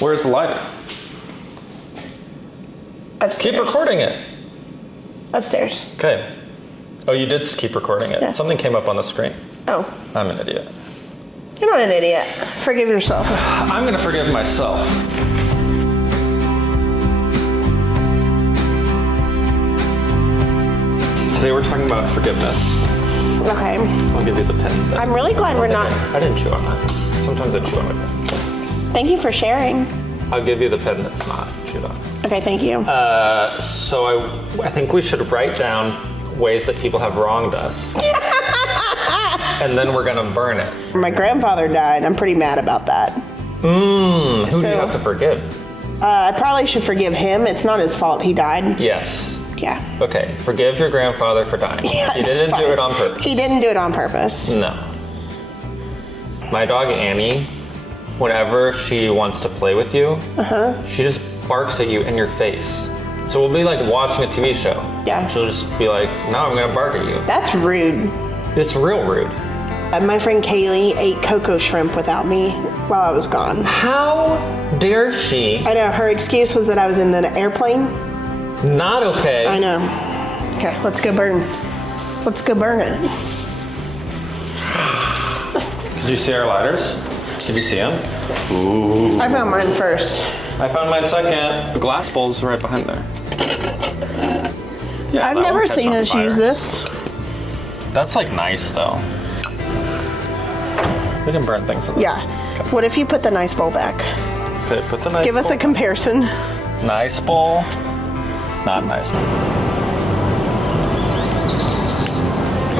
Where's the lighter? Upstairs. Keep recording it. Upstairs. Okay. Oh, you did keep recording it. Yeah. Something came up on the screen. Oh. I'm an idiot. You're not an idiot. Forgive yourself. I'm going to forgive myself. Today we're talking about forgiveness. Okay. I'll give you the pen. I'm really glad we're not. I didn't chew on that. Sometimes I chew on it. Thank you for sharing. I'll give you the pen that's not chewed on. Okay, thank you. So I think we should write down ways that people have wronged us. And then we're going to burn it. My grandfather died. I'm pretty mad about that. Who do you have to forgive? I probably should forgive him. It's not his fault he died. Yes. Yeah. Okay, forgive your grandfather for dying. Yeah, He didn't do it on purpose. He didn't do it on purpose. No. My dog Annie, whenever she wants to play with you, she just barks at you in your face. So we'll be like watching a TV show. Yeah. And she'll just be like, no, I'm gonna bark at you. That's rude. It's real rude. My friend Kaylee ate cocoa shrimp without me while I was gone. How dare she? I know, her excuse was that I was in the airplane. Not okay. I know. Okay, let's go burn. Let's go burn it. Did you see our lighters? Did you see them? Ooh. I found mine first. I found mine second. The glass bowl's right behind there. Yeah, I've that never won't catch seen on us fire. use this. That's like nice though. We can burn things in this. Yeah. Okay. What if you put the nice bowl back? Okay, put the nice Give us bowl. a comparison. Nice bowl. Not nice bowl.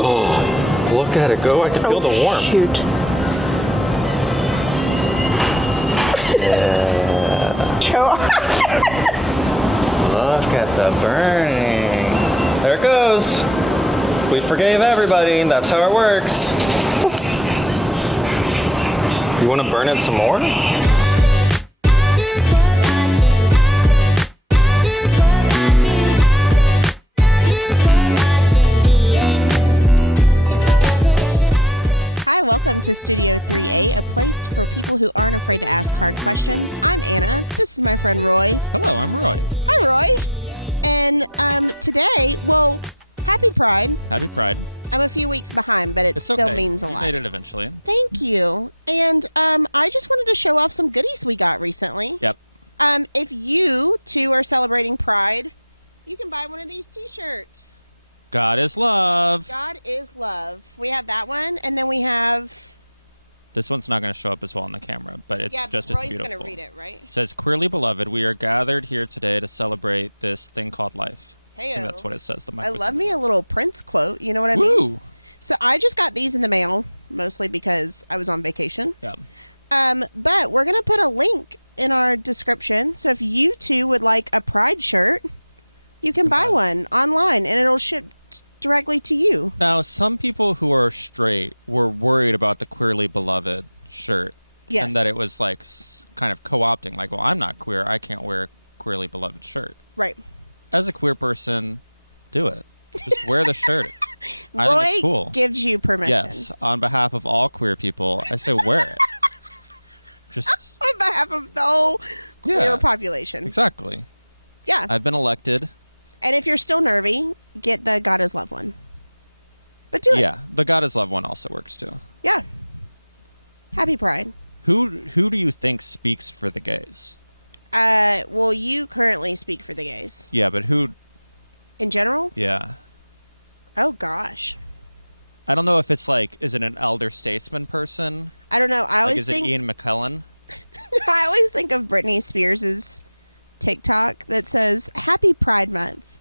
Oh, look at it go. I can feel the warmth. Shoot. Yeah. Show. Look at the burning. There it goes. We forgave everybody. That's how it works. You want to burn it some more? Hi, welcome to Studio 3A, a place for people who aren't afraid to ask hard questions. I'm Anna. This is my friend Roy. Hello, I'm Roy. Hi, Roy. And today, well, happy Pride. Happy Pride. I'm a few weeks behind, but it It's still okay. means a You lot. made it eventually. Thank you. And I just wanted to show off some goodies we got recently. Yep. If you too are celebrating Pride, you can buy one of these t-shirts. God is love. God is love. We have that one, and then we have... This one's not going to show up as well on the camera, but it's just as Roy's beautiful. going to read it, right? It says, "Queerly beloved, we are gathered here today to celebrate this thing called life." I think that's what it says. I love me a little Prince quote. You know what I mean? Woo! So I just got these in the mail, mostly because I was on vacation. Yeah. But we're going to put a link in our description. So if you too would like a Pride shirt, you can buy one online, and it'll ship directly to you. Now, some people who are straight were worried about the "Queerly beloved" shirt. Yes. And that it was like kind of co-opting. Like, well, I'm not queer. I can't wear a "Queerly beloved" shirt. Right. As a queer person, do it. Just wear the shirt. I Roy think it's cool. gives you permission. Yes, on behalf of all queer people, I say wear it. Just On behalf of the whole queer population. Exactly. Yeah. I've been elected. And if you're still nervy, get the God is Love one. But do it. Yeah, the God is Love one also works too. Yeah. Happy Pride. Who do you think speaks for the gays? Well, you currently speak for the gays. Yeah, but who? In general? Yeah. Oh, gosh. I don't know if it's like, is it an elder statesman person? I don't know. I always is it Ian McKellen? I always think of Britney Spears' TikTok that says, Happy Pride Month.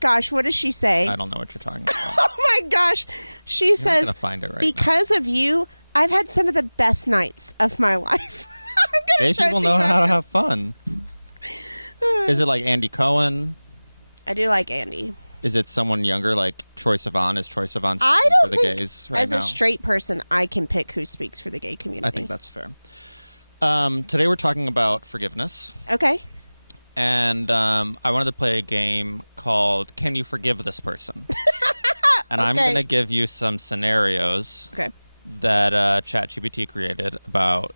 Gosh, what does she say? I don't know what you're talking about. Oh, my gosh. She You're says, not gonna find it right because of you, I've had some of the best nights of my life. I'm Gay gonna show people it to know you how to right have fun. Is it like Andy Cohen? I do like Andy. Is it someone younger like Troye Sivan? Is Troye Sivan I speaking don't for the think, gays right as now? a straight person, I can pick who speaks for the gay community. I think that's fair. Today we're talking about forgiveness. Okay. And I wanted to play a game called Can You Forgive This Person? And I'm going to give you some scenarios Okay. that ChatGPT created about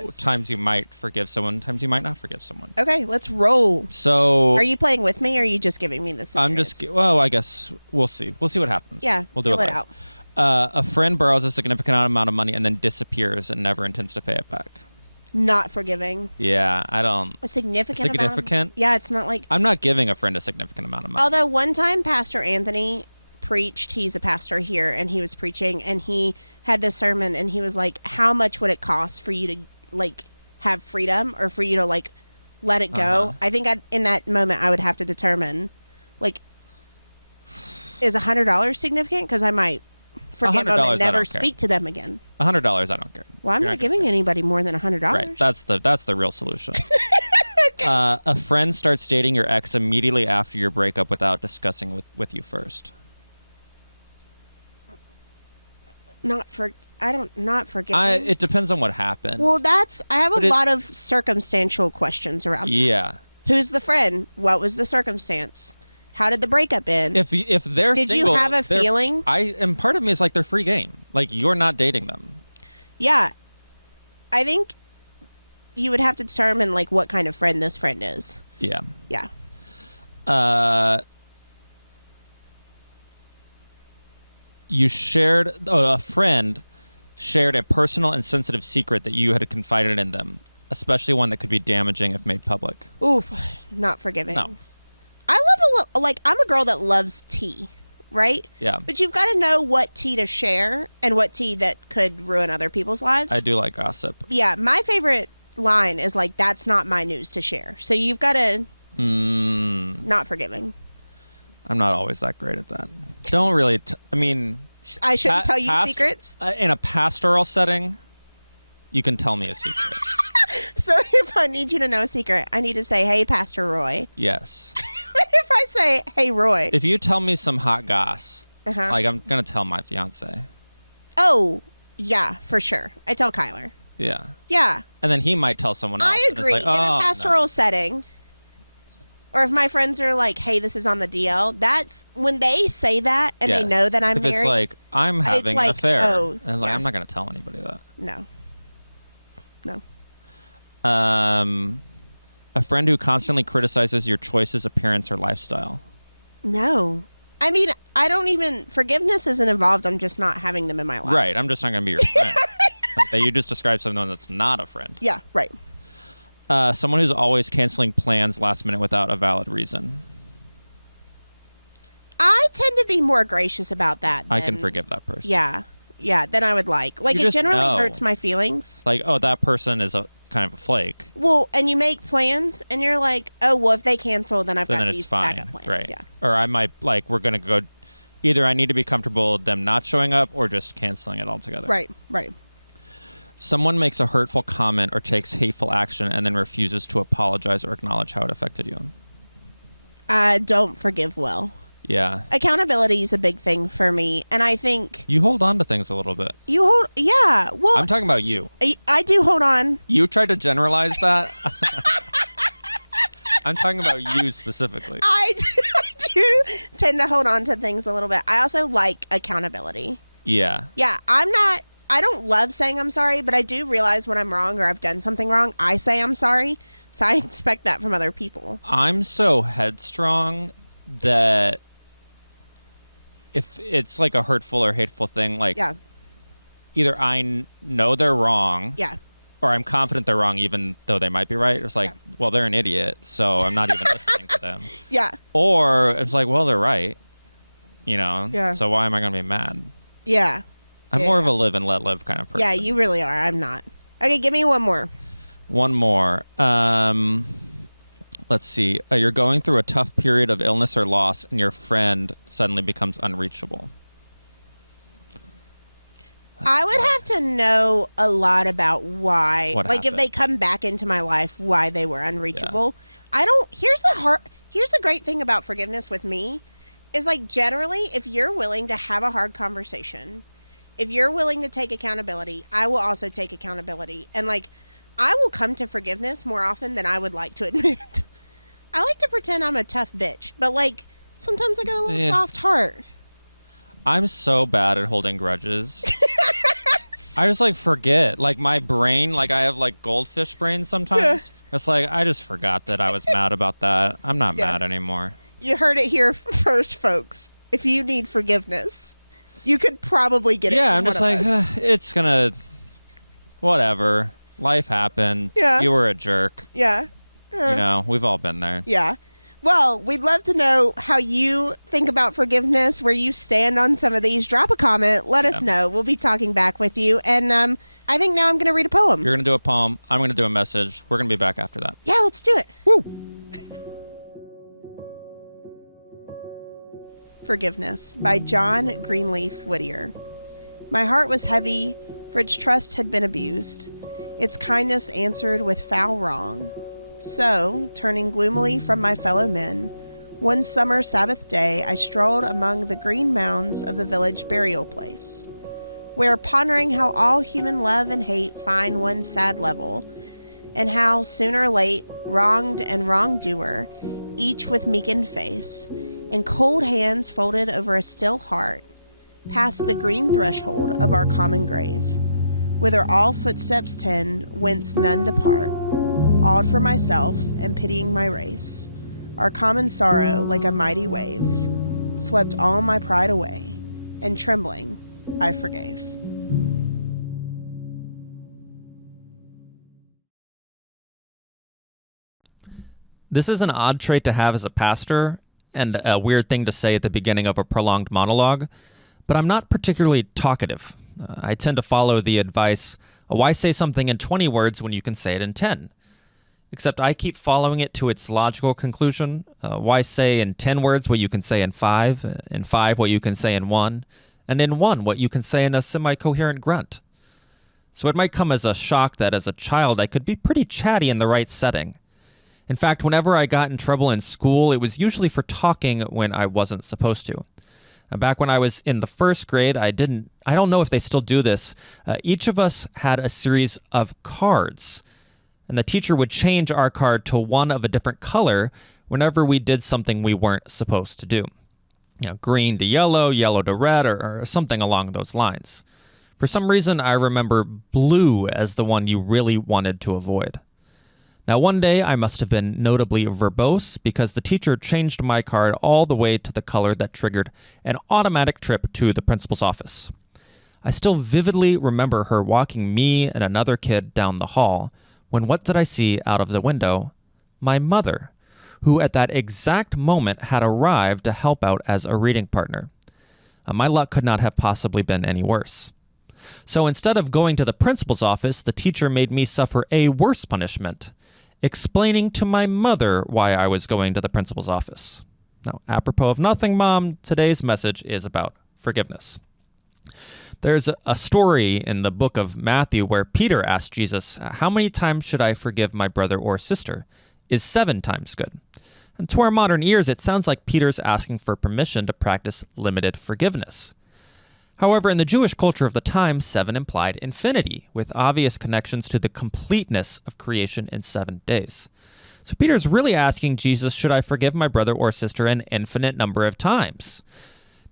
Yes. Times you might forgive someone, times you might not forgive someone. Okay, let's roll. So Are you playing with me, or are you just giving me this? I'm just, well, I guess we'll see. We'll see what happens. Yeah, we'll do fill it it live. out. A friend borrows a significant amount of money and then disappears and never intends to pay it back. Not forgiving. Yeah, I don't. A significant amount? Significant? Yeah, it's not like... I'm not giving a friend a significant amount of money. Although one time Pastor Anthony preached, he's a pastor here, and he was preaching, and he had this sermon, and he was like, how much would it cost for you to, like, have freedom, or for you to, like, let it go? I think in that moment I would have to determine, like, is $100 significant? Because I might forgive them and never speak to them again. $100, I don't care. Well, I'm not giving anybody more than $100. Right, that's the real solution. Okay. A friend starts dating your ex immediately after your breakup without discussing with you first. Not forgiving. It depends on what happened. Well, I have a lot of circumstantial questions around that. Yeah. Who's the friend? What was the circumstance? How did the breakup end? If they're did single, you have a feeling? And part of me is like they're free game. Like you're not dating them. Yeah. I think you would have to determine like what kind of friend this friend is. Yeah. Yeah. A friend shared a personal and sensitive secret that you had confided in them, especially one that could be damaging if made public. Oof, not forgiving. No. I love I'm a girl that loves tea, right? Yeah. But you've got to know what tea to share and what tea that could ruin other people's lives. I do like gossip. Yeah, my favorite line is like, that's not my news to share. So you've got to not forgiving. I'm not always that great at that. Don't really, I shouldn't tell you secrets? In a pastoral setting, you can tell me a secret. So if I need you to know a secret, I need to say, hey, Pastor Roy. Yes. If I say, hey, Roy. If you tell me some hot goss, like I'm going to tell my fiance. Oh, yeah, for sure. I tell Kyler. Yeah. Yeah. And then he might tell someone else. I agree. Like, in a pastoral setting, or if my friends are like, hey, this is on the DL, that's when they say that and they know that I'm if married. It's like, I'm having an affair. Oh, and like, I'm not going to tell anybody that. No. A friend who constantly criticizes your choices, appearance, or lifestyle. No. I mean, I don't even... Forgiveness isn't involved. I'm just not having them in my life. Right. I'm just not going to be your friend. You just described someone that's not a friend. Yeah, right. Someone who's always canceling plans last minute without a valid reason. I tend to be more gracious about that. I can forgive that person. Yeah. Yeah, then I would like. Like, it generally hurts my feelings. Like, oh, that person is a kind of a flake. Well, and you make plans, and you're like, oh, well, if they cancel, then I've got these backup plans. Right. Yeah. Or I might, like, we're going to go... Either I need to be comfortable with them not showing up or just canceling it altogether. Right, right. Someone makes a hurtful comment or takes hateful action and then refuses to apologize or acknowledge how it affected you. I don't forgive well. Yeah. Accountability is a big thing for me, and I think... You hold on to things a little bit. You hold... Yeah, well... I'm talking about you. I do hold on. You tried to generalize that? I'm talking about you specifically. I do tend to hold on to things a little bit. I also like accountability. Yeah. Yeah, I don't love saying I'm sorry, but I do realize when I'm wrong or I've done something wrong, I say I'm sorry. So I expect that from other people. I'm so headstrong that if it's like a hurtful or hateful thing, like either I know they're wrong, or I'm confident they're wrong even though they might be right. It's like, well, they're an idiot, so I'm not even listening to them. Yeah. Or it's like, well, they're right, you know? Yeah. So why am I going to be mad? Yeah. I'm more of a live and let live kind of person. Yeah, you really are. I'm not. Okay, give me one more. One more. Let's see. You're going through a tough period of illness or loss, and your friend suddenly becomes unreachable. I would have to know a lot about why. What like, happened? if they come back into my life, why they were unreachable. I don't... Here's the great thing about forgiveness with me, is, like, generally, if you're willing to have a hard conversation, if you're willing to take accountability, I will also take accountability. And, like, I will come to forgiveness more often than I would like to admit. I like to pretend I'm a tough bitch, but, like, sometimes I got a little soft heart. I'm so bad at holding grudges. I just like forget. Like my brain, like I have like goldfish brain sometimes. Yeah. It's like I just forgot that I was mad about that. I'm not mad anymore. You heard it here first, folks. If you need forgiveness, you could probably get it. Yeah, I'm just like, it's gonna, whatever. Life happened. Yeah. You were a jerk. Yeah. You know, we've all been there. Yeah. Well, we'd love to know how you think about forgiveness, where you stand on some of these. Drop a comment. Let us know. We'll be talking back with you. And I think now I'm going to read a poem. You're going to do a poem. I'm going to do a message. We're going to be back after that. Yeah, let's do it. Woo! Forgiveness by John Greenleaf Whittier. My heart was heavy, for its trust had been abused, its kindness answered with foul wrong. So, turning gloomily from my fellow men, one summer Sabbath day I strolled among the green mounds of the village burial place, where, pondering how all human love and hate find one sad level, and how, soon or late, wronged and wrongdoer, each with meekened face, and cold hands folded over a still heart, pass the green threshold of our common grave, whither all footsteps tend, whence none depart. Awed for myself and pitying my race, our common sorrow, like a mighty wave, swept all my pride away, and trembling, I forgave. This is an odd trait to have as a pastor, and a weird thing to say at the beginning of a prolonged monologue, but I'm not particularly talkative. I tend to follow the advice, why say something in 20 words when you can say it in 10? Except I keep following it to its logical conclusion. Why say in 10 words what you can say in 5, in 5 what you can say in 1, and in 1 what you can say in a semi-coherent grunt. So it might come as a shock that as a child I could be pretty chatty in the right setting. In fact, whenever I got in trouble in school, it was usually for talking when I wasn't supposed to. Back when I was in the first grade, I don't know if they still do this, each of us had a series of cards. And the teacher would change our card to one of a different color whenever we did something we weren't supposed to do. You know, green to yellow, yellow to red, or something along those lines. For some reason, I remember blue as the one you really wanted to avoid. Now, one day, I must have been notably verbose because the teacher changed my card all the way to the color that triggered an automatic trip to the principal's office. I still vividly remember her walking me and another kid down the hall, when what did I see out of the window? My mother, who at that exact moment had arrived to help out as a reading partner. My luck could not have possibly been any worse. So instead of going to the principal's office, the teacher made me suffer a worse punishment, explaining to my mother why I was going to the principal's office. Now, apropos of nothing, Mom, today's message is about forgiveness. There's a story in the book of Matthew where Peter asked Jesus, how many times should I forgive my brother or sister? Is 7 times good? And to our modern ears, it sounds like Peter's asking for permission to practice limited forgiveness. However, in the Jewish culture of the time, 7 implied infinity, with obvious connections to the completeness of creation in 7 days. So Peter's really asking Jesus, should I forgive my brother or sister an infinite number of times?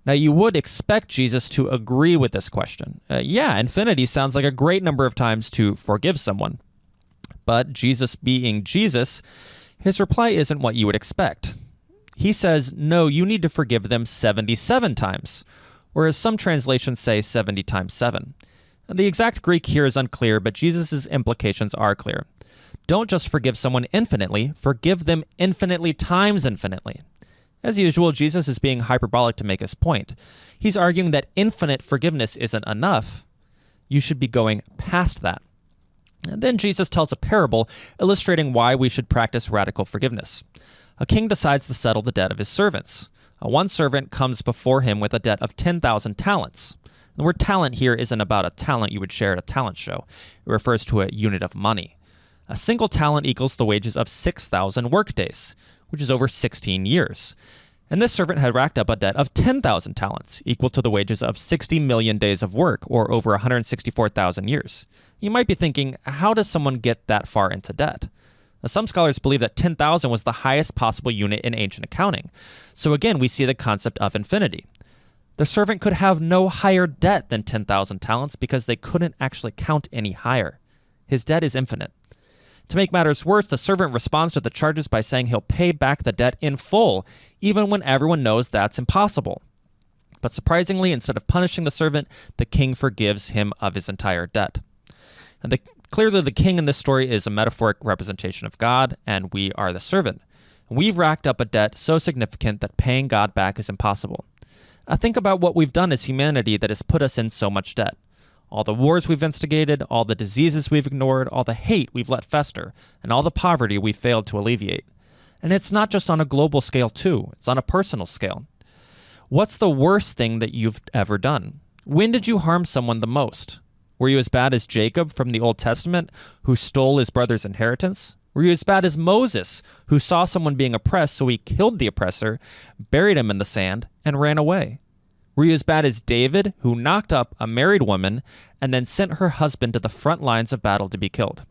Now, you would expect Jesus to agree with this question. Yeah, infinity sounds like a great number of times to forgive someone. But Jesus being Jesus, his reply isn't what you would expect. He says, no, you need to forgive them 77 times, or as some translations say, 70 times 7. And the exact Greek here is unclear, but Jesus' implications are clear. Don't just forgive someone infinitely, forgive them infinitely times infinitely. As usual, Jesus is being hyperbolic to make his point. He's arguing that infinite forgiveness isn't enough. You should be going past that. And then Jesus tells a parable illustrating why we should practice radical forgiveness. A king decides to settle the debt of his servants. One servant comes before him with a debt of 10,000 talents. The word talent here isn't about a talent you would share at a talent show. It refers to a unit of money. A single talent equals the wages of 6,000 workdays, which is over 16 years. And this servant had racked up a debt of 10,000 talents, equal to the wages of 60 million days of work, or over 164,000 years. You might be thinking, how does someone get that far into debt? Now, some scholars believe that 10,000 was the highest possible unit in ancient accounting. So again, we see the concept of infinity. The servant could have no higher debt than 10,000 talents because they couldn't actually count any higher. His debt is infinite. To make matters worse, the servant responds to the charges by saying he'll pay back the debt in full, even when everyone knows that's impossible. But surprisingly, instead of punishing the servant, the king forgives him of his entire debt. And clearly, the king in this story is a metaphoric representation of God, and we are the servant. We've racked up a debt so significant that paying God back is impossible. Think about what we've done as humanity that has put us in so much debt. All the wars we've instigated, all the diseases we've ignored, all the hate we've let fester, and all the poverty we've failed to alleviate. And it's not just on a global scale, too. It's on a personal scale. What's the worst thing that you've ever done? When did you harm someone the most? Were you as bad as Jacob from the Old Testament, who stole his brother's inheritance? Were you as bad as Moses, who saw someone being oppressed, so he killed the oppressor, buried him in the sand, and ran away? Were you as bad as David, who knocked up a married woman and then sent her husband to the front lines of battle to be killed?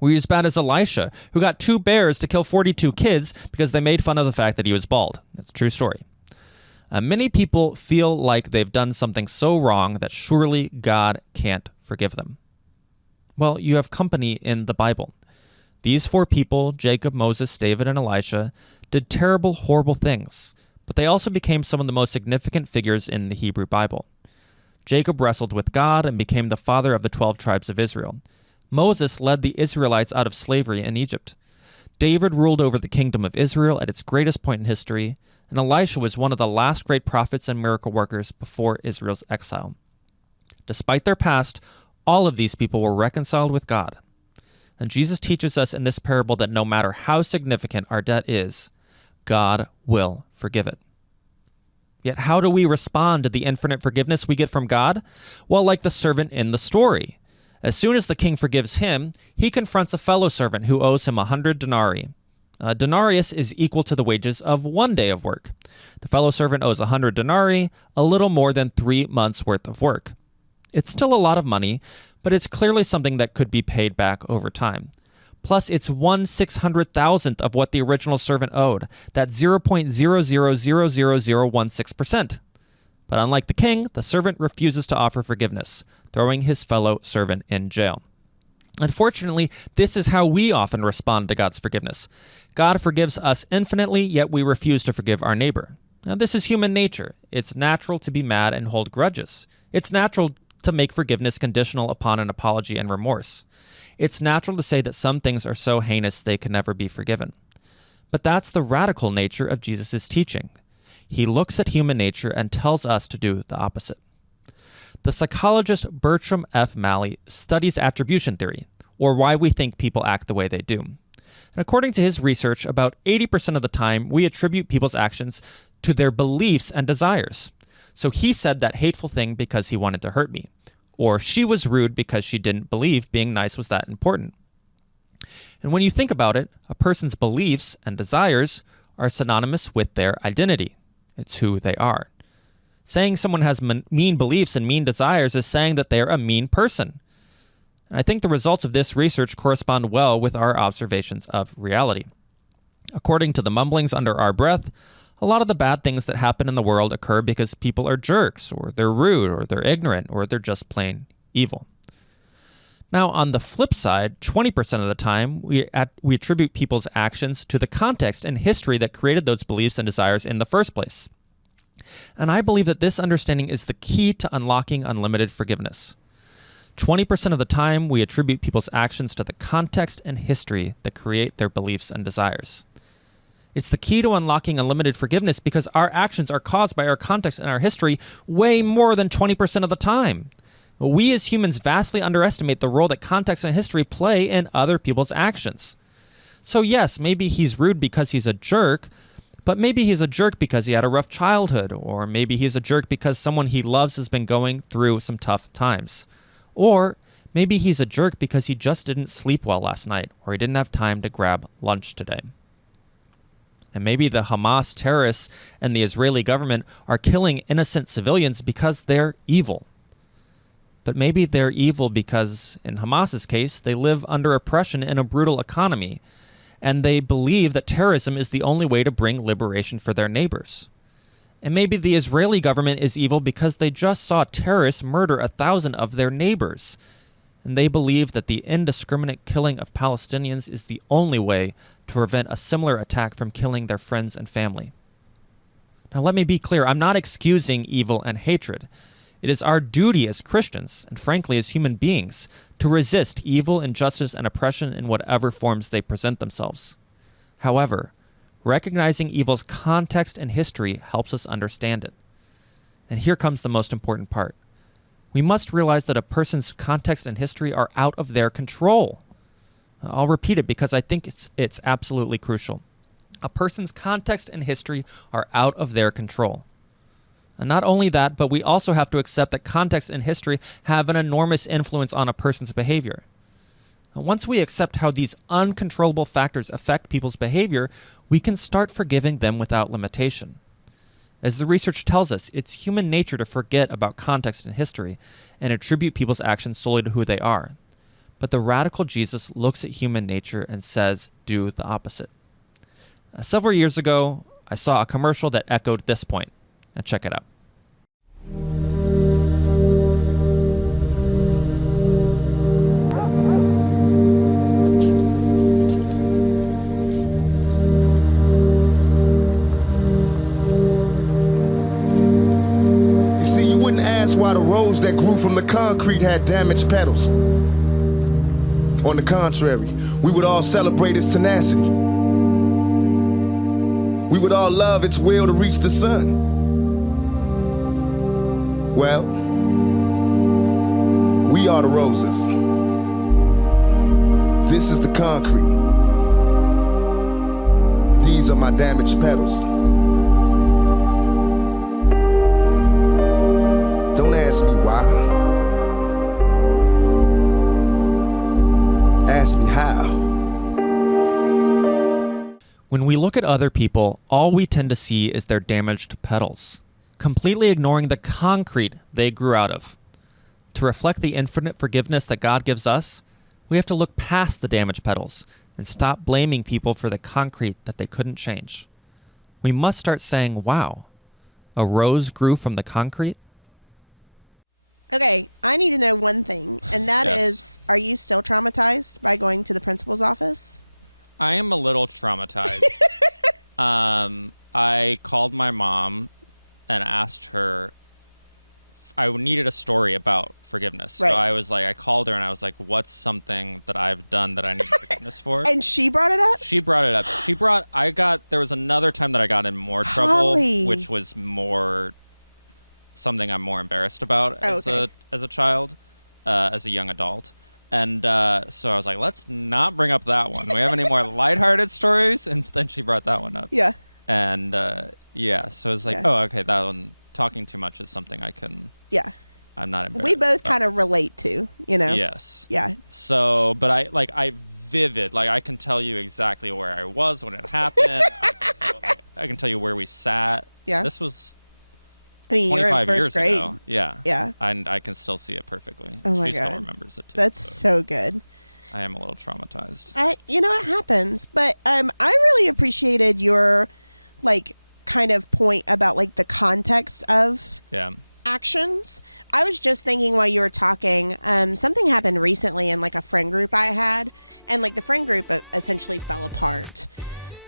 Were you as bad as Elisha, who got 2 bears to kill 42 kids because they made fun of the fact that he was bald? That's a true story. Many people feel like they've done something so wrong that surely God can't forgive them. Well, you have company in the Bible. These 4 people, Jacob, Moses, David, and Elisha, did terrible, horrible things, but they also became some of the most significant figures in the Hebrew Bible. Jacob wrestled with God and became the father of the 12 tribes of Israel. Moses led the Israelites out of slavery in Egypt. David ruled over the kingdom of Israel at its greatest point in history, and Elisha was one of the last great prophets and miracle workers before Israel's exile. Despite their past, all of these people were reconciled with God. And Jesus teaches us in this parable that no matter how significant our debt is, God will forgive it. Yet how do we respond to the infinite forgiveness we get from God? Well, like the servant in the story. As soon as the king forgives him, he confronts a fellow servant who owes him 100 denarii. A denarius is equal to the wages of 1 day of work. The fellow servant owes 100 denarii, a little more than 3 months' worth of work. It's still a lot of money, but it's clearly something that could be paid back over time. Plus, it's 1/600,000th of what the original servant owed. That's 0.000016%. But unlike the king, the servant refuses to offer forgiveness, throwing his fellow servant in jail. Unfortunately, this is how we often respond to God's forgiveness. God forgives us infinitely, yet we refuse to forgive our neighbor. Now, this is human nature. It's natural to be mad and hold grudges. It's natural to make forgiveness conditional upon an apology and remorse. It's natural to say that some things are so heinous they can never be forgiven. But that's the radical nature of Jesus' teaching. He looks at human nature and tells us to do the opposite. The psychologist Bertram F. Malley studies attribution theory, or why we think people act the way they do. And according to his research, about 80% of the time we attribute people's actions to their beliefs and desires. So he said that hateful thing because he wanted to hurt me. Or she was rude because she didn't believe being nice was that important. And when you think about it, a person's beliefs and desires are synonymous with their identity. It's who they are. Saying someone has mean beliefs and mean desires is saying that they're a mean person. And I think the results of this research correspond well with our observations of reality. According to the mumblings under our breath, a lot of the bad things that happen in the world occur because people are jerks, or they're rude, or they're ignorant, or they're just plain evil. Now, on the flip side, 20% of the time, we attribute people's actions to the context and history that created those beliefs and desires in the first place. And I believe that this understanding is the key to unlocking unlimited forgiveness. 20% of the time, we attribute people's actions to the context and history that create their beliefs and desires. It's the key to unlocking unlimited forgiveness because our actions are caused by our context and our history way more than 20% of the time. We as humans vastly underestimate the role that context and history play in other people's actions. So yes, maybe he's rude because he's a jerk, but maybe he's a jerk because he had a rough childhood, or maybe he's a jerk because someone he loves has been going through some tough times. Or maybe he's a jerk because he just didn't sleep well last night, or he didn't have time to grab lunch today. And maybe the Hamas terrorists and the Israeli government are killing innocent civilians because they're evil. But maybe they're evil because, in Hamas's case, they live under oppression in a brutal economy, and they believe that terrorism is the only way to bring liberation for their neighbors. And maybe the Israeli government is evil because they just saw terrorists murder 1,000 of their neighbors. And they believe that the indiscriminate killing of Palestinians is the only way to prevent a similar attack from killing their friends and family. Now, let me be clear. I'm not excusing evil and hatred. It is our duty as Christians, and frankly as human beings, to resist evil, injustice, and oppression in whatever forms they present themselves. However, recognizing evil's context and history helps us understand it. And here comes the most important part. We must realize that a person's context and history are out of their control. I'll repeat it because I think it's absolutely crucial. A person's context and history are out of their control. And not only that, but we also have to accept that context and history have an enormous influence on a person's behavior. And once we accept how these uncontrollable factors affect people's behavior, we can start forgiving them without limitation. As the research tells us, it's human nature to forget about context and history and attribute people's actions solely to who they are. But the radical Jesus looks at human nature and says, do the opposite. Several years ago, I saw a commercial that echoed this point. Now check it out. You see, you wouldn't ask why the rose that grew from the concrete had damaged petals. On the contrary, we would all celebrate its tenacity. We would all love its will to reach the sun. Well, we are the roses. This is the concrete. These are my damaged petals. Don't ask me why. Ask me how. When we look at other people, all we tend to see is their damaged petals, completely ignoring the concrete they grew out of. To reflect the infinite forgiveness that God gives us, we have to look past the damaged petals and stop blaming people for the concrete that they couldn't change. We must start saying, wow, a rose grew from the concrete? Okay, I need to know one thing, and that is, are you still traumatized by going to the principal's office? I am a little traumatized. I called my mom and asked her. I needed a story about forgiveness. Right. So I called her and I was like, what's something that I've done that I need forgiveness for? And she brought it up? She brought it up. There was another time that I got in more trouble, which was more something I'm more embarrassed about as a child, as a young adult. And so I was like, let's not bring up that one. Do we have any more lighthearted stories? And then she brought that one up. Yeah. And so it was like, oh, okay, that one, talking too much is something I can. Yeah. I'm not embarrassed. We both kind of relate to, you know? Yes. Yeah. So, but I can tell you exactly where I was when it happened. I can tell you where we sat. Yeah. This was 25 years grade. ago. Yeah. Yeah. And I can still see it perfectly. Oh my she God. still remembers it too. That's so good. I am a little traumatized. It happens. But I really appreciated your kind of point about the context of actions. I was just thinking while you were talking, something happened recently in a friend group I had, and the friend group essentially fell apart.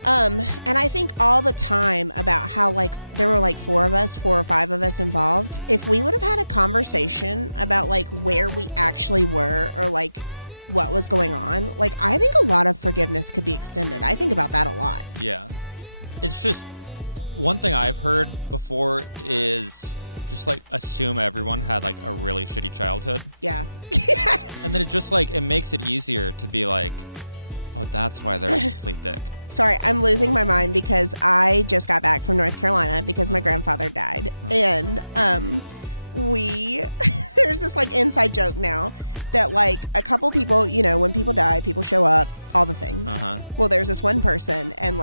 And I think all the time about how there were 4 or 5 of us involved. If we would have had a conversation about where we actually were or what was going on, I think a lot of forgiveness could be extended. I think about that a lot. Yeah. It's just one thing I've heard before is just assume everyone had a really shitty childhood. Yeah. And then it just it makes it easier to be oh, that's why they're a complete dick. Sorry, I'm losing my mind because I just got back from North Carolina because my grandfather died. And there's this inside joke now that a couple people, when people die, people show up, all the things. Well, there's this one person and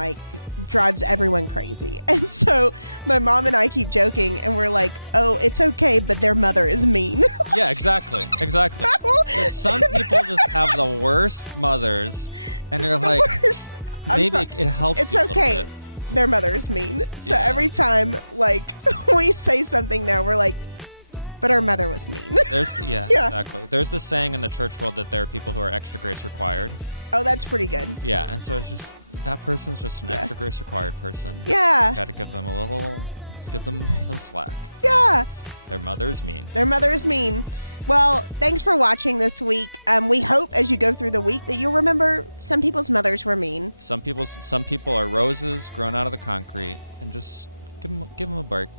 drives everyone crazy. And so my mom and I keep joking and we're oh, it's okay, but their mother is mean. Yeah, exactly. Some people just have the worst mothers and they're worst. maybe it helps. It's okay. their mother is mean. So Yeah. every time, like, we say something now, we're like, but our mother was mean. Yeah, exactly. There's this saying in the church world that there are people who are extra grace required. Oh, that's pretty good. Yeah, and so it's just, that person's just an extra grace required person. Yeah. Got to give them some slack. Yeah. Their mother's mean. Their mother is mean. Well, thanks for watching this week. We hope as you go through the week that you'll remember some people's mothers were mean. Some people are roses grown out of the concrete, and just give them a break.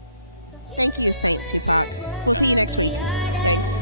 Thank you, Saint Tupac. We'll see you next week. Thanks.